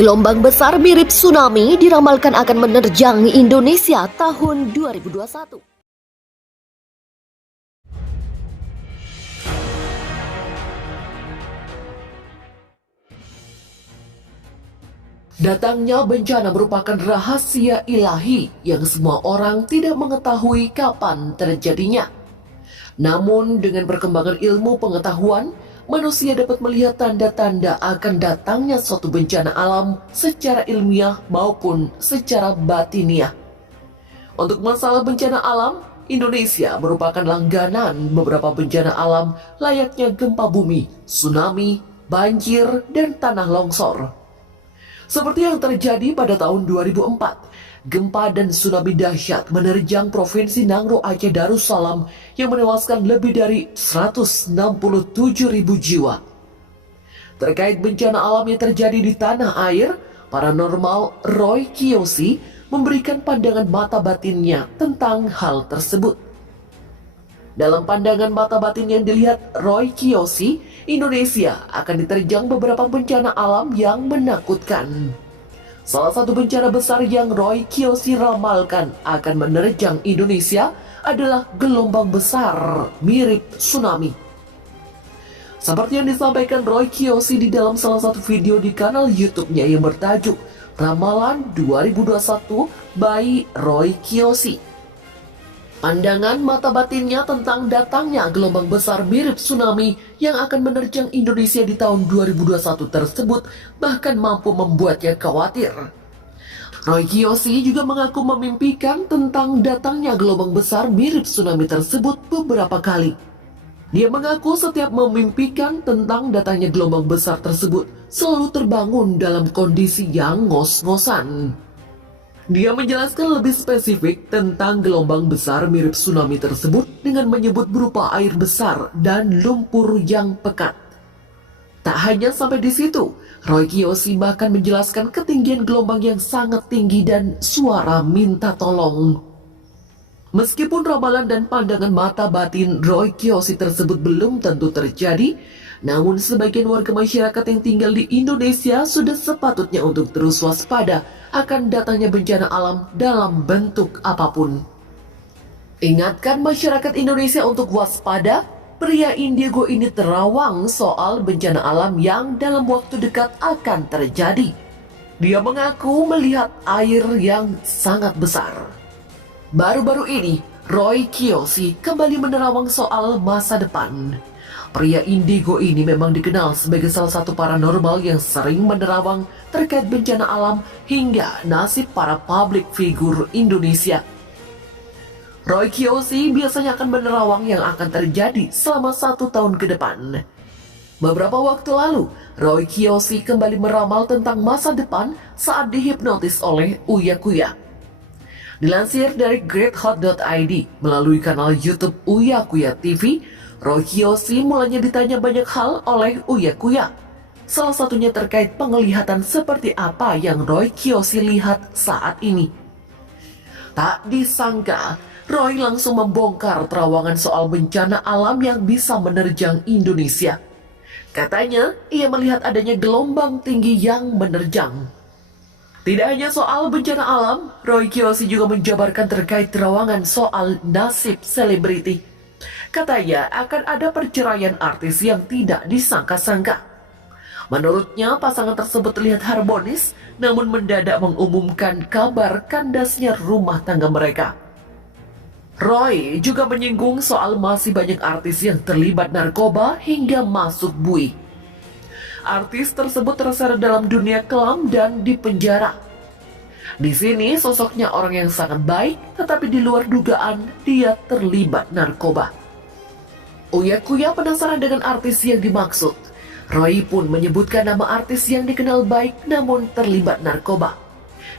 Gelombang besar mirip tsunami diramalkan akan menerjang Indonesia tahun 2021. Datangnya bencana merupakan rahasia ilahi yang semua orang tidak mengetahui kapan terjadinya. Namun dengan perkembangan ilmu pengetahuan, manusia dapat melihat tanda-tanda akan datangnya suatu bencana alam secara ilmiah maupun secara batiniah. Untuk masalah bencana alam, Indonesia merupakan langganan beberapa bencana alam layaknya gempa bumi, tsunami, banjir, dan tanah longsor. Seperti yang terjadi pada tahun 2004, gempa dan tsunami dahsyat menerjang Provinsi Nangro Aceh Darussalam yang menewaskan lebih dari 167.000 jiwa. Terkait bencana alam yang terjadi di tanah air, paranormal Roy Kiyoshi memberikan pandangan mata batinnya tentang hal tersebut. Dalam pandangan mata batin yang dilihat Roy Kiyoshi, Indonesia akan diterjang beberapa bencana alam yang menakutkan. Salah satu bencana besar yang Roy Kiyoshi ramalkan akan menerjang Indonesia adalah gelombang besar mirip tsunami. Seperti yang disampaikan Roy Kiyoshi di dalam salah satu video di kanal YouTube-nya yang bertajuk Ramalan 2021 by Roy Kiyoshi. Pandangan mata batinnya tentang datangnya gelombang besar mirip tsunami yang akan menerjang Indonesia di tahun 2021 tersebut bahkan mampu membuatnya khawatir. Roy Kiyoshi juga mengaku memimpikan tentang datangnya gelombang besar mirip tsunami tersebut beberapa kali. Dia mengaku setiap memimpikan tentang datangnya gelombang besar tersebut selalu terbangun dalam kondisi yang ngos-ngosan. Dia menjelaskan lebih spesifik tentang gelombang besar mirip tsunami tersebut dengan menyebut berupa air besar dan lumpur yang pekat. Tak hanya sampai di situ, Roy Kiyoshi bahkan menjelaskan ketinggian gelombang yang sangat tinggi dan suara minta tolong. Meskipun ramalan dan pandangan mata batin Roy Kiyoshi tersebut belum tentu terjadi, namun sebagian warga masyarakat yang tinggal di Indonesia sudah sepatutnya untuk terus waspada akan datangnya bencana alam dalam bentuk apapun. Ingatkan masyarakat Indonesia untuk waspada, pria Indigo ini terawang soal bencana alam yang dalam waktu dekat akan terjadi. Dia mengaku melihat air yang sangat besar. Baru-baru ini, Roy Kiyoshi kembali menerawang soal masa depan. Pria Indigo ini memang dikenal sebagai salah satu paranormal yang sering menerawang terkait bencana alam hingga nasib para public figure Indonesia. Roy Kiyoshi biasanya akan menerawang yang akan terjadi selama 1 tahun ke depan. Beberapa waktu lalu, Roy Kiyoshi kembali meramal tentang masa depan saat dihipnotis oleh Uya Kuya. Dilansir dari greathot.id melalui kanal YouTube Uya Kuya TV, Roy Kiyoshi mulanya ditanya banyak hal oleh Uya Kuya. Salah satunya terkait penglihatan seperti apa yang Roy Kiyoshi lihat saat ini. Tak disangka, Roy langsung membongkar terawangan soal bencana alam yang bisa menerjang Indonesia. Katanya, ia melihat adanya gelombang tinggi yang menerjang. Tidak hanya soal bencana alam, Roy Kiyoshi juga menjabarkan terkait terawangan soal nasib selebriti. Katanya akan ada perceraian artis yang tidak disangka-sangka. Menurutnya pasangan tersebut terlihat harmonis, namun mendadak mengumumkan kabar kandasnya rumah tangga mereka. Roy juga menyinggung soal masih banyak artis yang terlibat narkoba hingga masuk bui. Artis tersebut terseret dalam dunia kelam dan dipenjara. Di sini sosoknya orang yang sangat baik, tetapi di luar dugaan dia terlibat narkoba. Uya Kuya penasaran dengan artis yang dimaksud. Roy pun menyebutkan nama artis yang dikenal baik namun terlibat narkoba.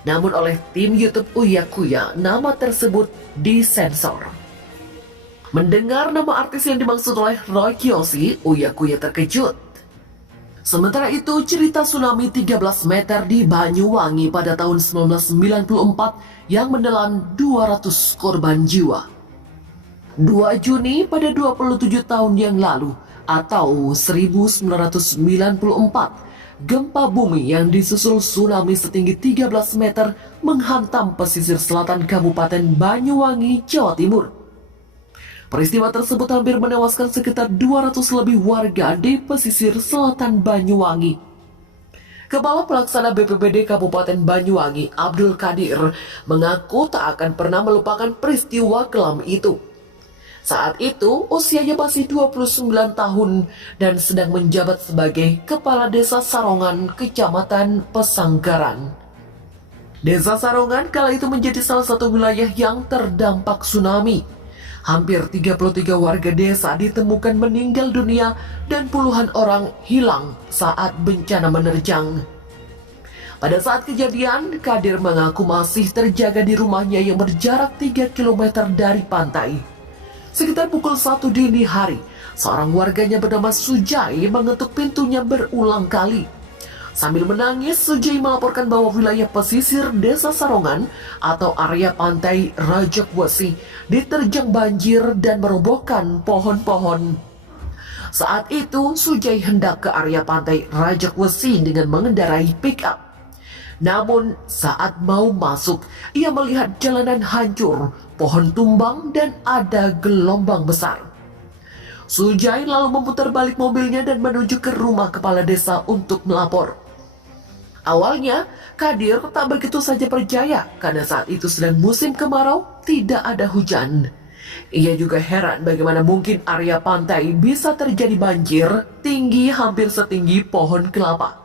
Namun oleh tim YouTube Uya Kuya, nama tersebut disensor. Mendengar nama artis yang dimaksud oleh Roy Kiyoshi, Uya Kuya terkejut. Sementara itu, cerita tsunami 13 meter di Banyuwangi pada tahun 1994 yang menelan 200 korban jiwa. 2 Juni pada 27 tahun yang lalu atau 1994, gempa bumi yang disusul tsunami setinggi 13 meter menghantam pesisir selatan Kabupaten Banyuwangi, Jawa Timur. Peristiwa tersebut hampir menewaskan sekitar 200 lebih warga di pesisir selatan Banyuwangi. Kepala Pelaksana BPBD Kabupaten Banyuwangi, Abdul Qadir, mengaku tak akan pernah melupakan peristiwa kelam itu. Saat itu, usianya masih 29 tahun dan sedang menjabat sebagai Kepala Desa Sarongan, Kecamatan Pesanggaran. Desa Sarongan kala itu menjadi salah satu wilayah yang terdampak tsunami. Hampir 33 warga desa ditemukan meninggal dunia dan puluhan orang hilang saat bencana menerjang. Pada saat kejadian, Qadir mengaku masih terjaga di rumahnya yang berjarak 3 km dari pantai. Sekitar pukul 1 dini hari, seorang warganya bernama Sujai mengetuk pintunya berulang kali. Sambil menangis, Sujai melaporkan bahwa wilayah pesisir Desa Sarongan atau area pantai Rajakwesi diterjang banjir dan merobohkan pohon-pohon. Saat itu, Sujai hendak ke area pantai Rajakwesi dengan mengendarai pick-up. Namun saat mau masuk, ia melihat jalanan hancur, pohon tumbang dan ada gelombang besar. Sujai lalu memutar balik mobilnya dan menuju ke rumah kepala desa untuk melapor. Awalnya, Qadir tak begitu saja percaya karena saat itu sedang musim kemarau, tidak ada hujan. Ia juga heran bagaimana mungkin area pantai bisa terjadi banjir tinggi hampir setinggi pohon kelapa.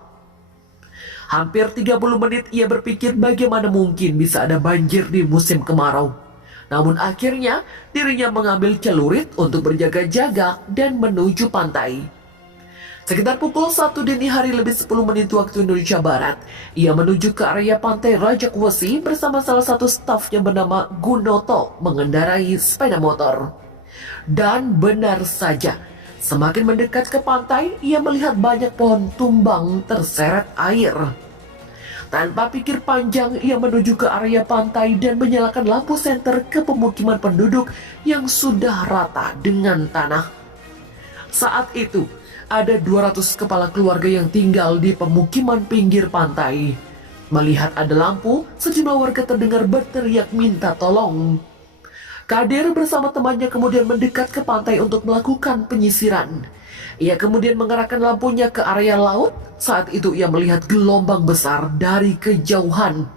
Hampir 30 menit ia berpikir bagaimana mungkin bisa ada banjir di musim kemarau. Namun akhirnya dirinya mengambil celurit untuk berjaga-jaga dan menuju pantai. Sekitar pukul 1 dini hari lebih 10 menit waktu Indonesia Barat, ia menuju ke area pantai Rajakwesi bersama salah satu stafnya bernama Gunoto mengendarai sepeda motor. Dan benar saja, semakin mendekat ke pantai, ia melihat banyak pohon tumbang terseret air. Tanpa pikir panjang, ia menuju ke area pantai dan menyalakan lampu senter ke pemukiman penduduk yang sudah rata dengan tanah. Saat itu, ada 200 kepala keluarga yang tinggal di pemukiman pinggir pantai. Melihat ada lampu, sejumlah warga terdengar berteriak minta tolong. Qadir bersama temannya kemudian mendekat ke pantai untuk melakukan penyisiran. Ia kemudian mengarahkan lampunya ke area laut. Saat itu ia melihat gelombang besar dari kejauhan.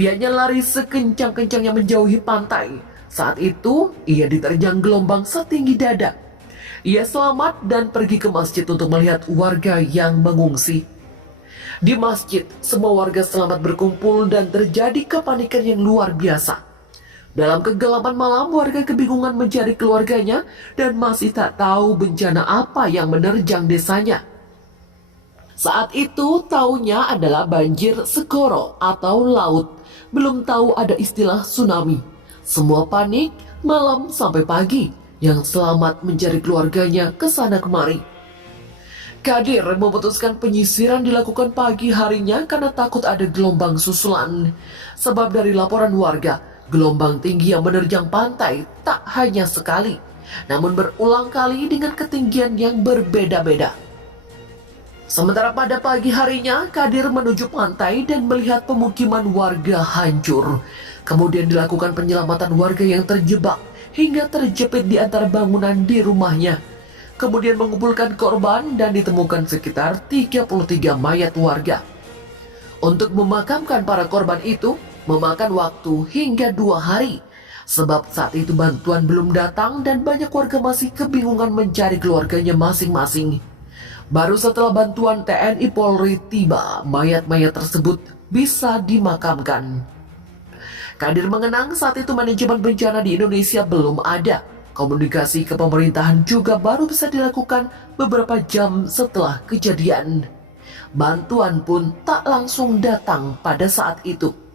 Pihaknya lari sekencang-kencangnya menjauhi pantai. Saat itu ia diterjang gelombang setinggi dada. Ia selamat dan pergi ke masjid untuk melihat warga yang mengungsi. Di masjid, semua warga selamat berkumpul dan terjadi kepanikan yang luar biasa. Dalam kegelapan malam, warga kebingungan mencari keluarganya dan masih tak tahu bencana apa yang menerjang desanya. Saat itu taunya adalah banjir segoro atau laut. Belum tahu ada istilah tsunami. Semua panik malam sampai pagi. Yang selamat mencari keluarganya ke sana kemari. Qadir memutuskan penyisiran dilakukan pagi harinya karena takut ada gelombang susulan. Sebab dari laporan warga, gelombang tinggi yang menerjang pantai tak hanya sekali, namun berulang kali dengan ketinggian yang berbeda-beda. Sementara pada pagi harinya, Qadir menuju pantai dan melihat pemukiman warga hancur. Kemudian dilakukan penyelamatan warga yang terjebak hingga terjepit di antara bangunan di rumahnya. Kemudian mengumpulkan korban dan ditemukan sekitar 33 mayat warga. Untuk memakamkan para korban itu memakan waktu hingga 2 hari. Sebab saat itu bantuan belum datang dan banyak warga masih kebingungan mencari keluarganya masing-masing. Baru setelah bantuan TNI Polri tiba, mayat-mayat tersebut bisa dimakamkan. Qadir mengenang saat itu manajemen bencana di Indonesia belum ada. Komunikasi ke pemerintahan juga baru bisa dilakukan beberapa jam setelah kejadian. Bantuan pun tak langsung datang pada saat itu.